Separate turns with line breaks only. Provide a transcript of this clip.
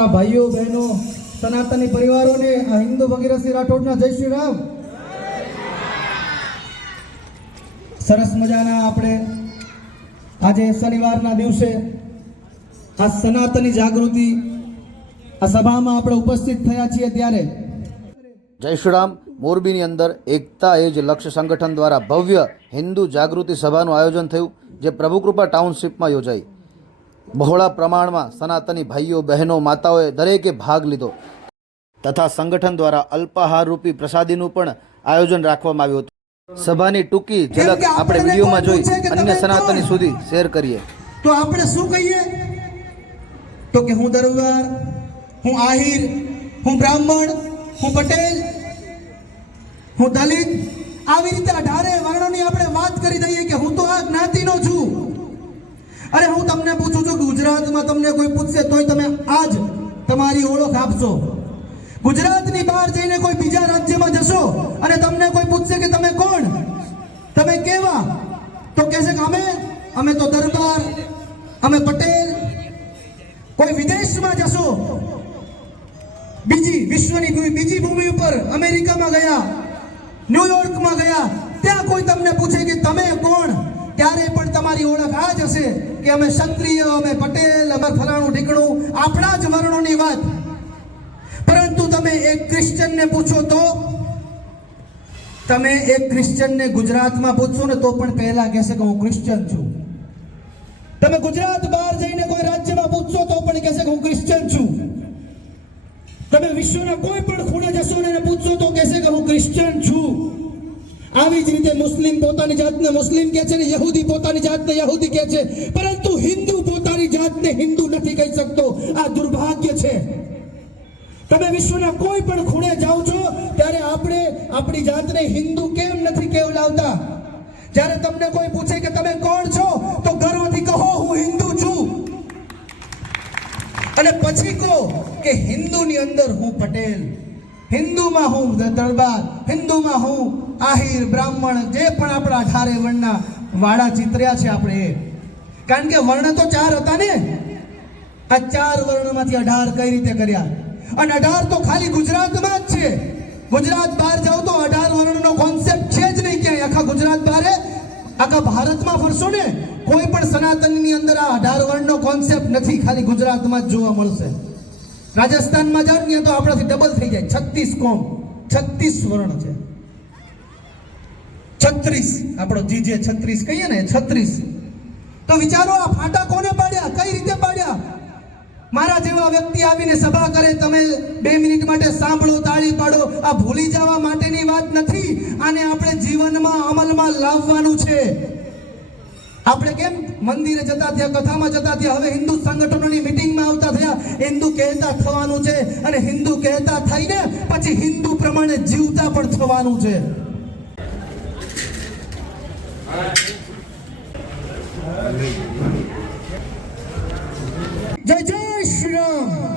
સમાજના ભાઈઓ, બહેનો, સનાતની પરિવારોને આ હિન્દુ ભગીરથસિંહ રાઠોડના જય શ્રી રામ. સરસ મજાના આપણે આજે શનિવારના દિવસે આ સનાતની જાગૃતિ આ સભામાં આપણે ઉપસ્થિત થયા છીએ ત્યારે.
જય શ્રી રામ. મોરબીની અંદર એકતા એ જ લક્ષ્ય સંગઠન દ્વારા ભવ્ય હિન્દુ જાગૃતિ સભાનું આયોજન થયું, જે પ્રભુકૃપા ટાઉનશીપમાં યોજાઈ. બહોળા પ્રમાણમાં સનાતની ભાઈઓ બહેનો માતાઓએ દરેકે ભાગ લીધો. તથા સંગઠન દ્વારા અલ્પાહાર રૂપી પ્રસાદીનું પણ આયોજન રાખવામાં આવ્યું હતું. સભાની ટૂંકી ઝલક આપણે વિડીયોમાં જોઈ અન્ય સનાતની સુધી શેર કરીએ.
તો આપણે શું કહીએ? તો કે હું દરબાર હું આહિર હું બ્રાહ્મણ હું પટેલ હું દલિત આવી રીતે અઢારે વર્ણોની આપણે વાત કરી દઈએ કે હું તો આ જ્ઞાતિનો છું. અરે હું તમને પૂછું ગુજરાતમાં તમને કોઈ પૂછશે, તોય તમે આજ તમારી ઓળખ આપશો. ગુજરાતની બહાર જઈને કોઈ બીજા રાજ્યમાં જશો અને તમને કોઈ પૂછશે કે તમે કોણ? તમે કેવા? તો કહેશે કે અમે અમે તો દરબાર, અમે પટેલ. કોઈ વિદેશમાં જશો? બીજી વિશ્વની કોઈ બીજી ભૂમિ ઉપર અમેરિકામાં ગયા ન્યુયોર્કમાં ગયા, ત્યાં કોઈ તમને પૂછે કે તમે કોણ? ત્યારે પણ તમારી ઓળખ આ જ હશે કે અમે ક્ષત્રિય, અમે પટેલ અમે ફલાણું ઢીકણું, આપણા જ વર્ણોની વાત. પરંતુ તમે એક ક્રિશ્ચનને પૂછો તો? તમે એક ક્રિશ્ચનને ગુજરાતમાં પૂછશો ને તો પણ પહેલા કહેશે કે હું ક્રિશ્ચન છું. તમે ગુજરાત બહાર જઈને કોઈ રાજ્યમાં પૂછશો તો પણ કહેશે કે હું ક્રિશ્ચન છું. તમે વિશ્વના કોઈ પણ ખૂણે જશો ને પૂછશો તો કહેશે કે હું ક્રિશ્ચન છું. આવી જ રીતે મુસ્લિમ પોતાની જાતને મુસ્લિમ કહે છે ને યહૂદી પોતાની જાતને યહૂદી કહે છે. પરંતુ હિન્દુ પોતાની જાતને હિન્દુ નથી કહી શકતો. આ દુર્ભાગ્ય છે. તમે વિશ્વના કોઈ પણ ખૂણે જાઓ છો, ત્યારે આપણે આપણી જાતને હિન્દુ કેમ નથી કહેવડાવતા? જ્યારે તમને કોઈ પૂછે કે તમે કોણ છો, તો ગર્વથી કહો, હું હિન્દુ છું. અને પછી કહો કે હિન્દુની અંદર હું પટેલ. હિન્દુમાં હું દરબાર હિન્દુમાં હું આહિર, બ્રાહ્મણ, જે પણ આપણા અઢારે વર્ણના વાળા ચિતર્યા છે આપણે એ. કારણ કે વર્ણ તો ચાર હતા ને. આ ચાર વર્ણમાંથી અઢાર કઈ રીતે કર્યા? અને અઢાર તો ખાલી ગુજરાતમાં જ છે. ગુજરાત બહાર જાવ તો અઢાર વર્ણનો કોન્સેપ્ટ છે જ નહીં ક્યાંય. આખા ગુજરાત બહારે આખા ભારતમાં ફરશો ને, કોઈ પણ સનાતનની અંદર આ અઢાર વર્ણનો કોન્સેપ્ટ નથી. ખાલી ગુજરાતમાં જ જોવા મળશે. રાજસ્થાનમાં જાઓ ને તો આપણાથી ડબલ થઈ જાય. છત્રીસ કોમ. છત્રીસ વર્ણ છે. છત્રીસ. આપણો જીજે છત્રીસ કહીએ ને, છત્રીસ. તો વિચારો, આ ફાટા કોને પાડ્યા? કઈ રીતે પાડ્યા? મારા જેવા વ્યક્તિ આવીને સભા કરે, તમે બે મિનિટ માટે સાંભળો, તાળી પાડો. આ ભૂલી જવા માટેની વાત નથી. આને આપણે જીવનમાં અમલમાં લાવવાનું છે. આપણે કેમ મંદિરે જતા થયા, કથામાં જતા થયા? હવે હિન્દુ સંગઠનોની મિટિંગમાં આવતા થયા. હિન્દુ કહેતા થવાનું છે અને હિન્દુ કહેતા થઈને પછી હિન્દુ પ્રમાણે જીવતા પણ થવાનું છે. જય જય શ્રી રામ.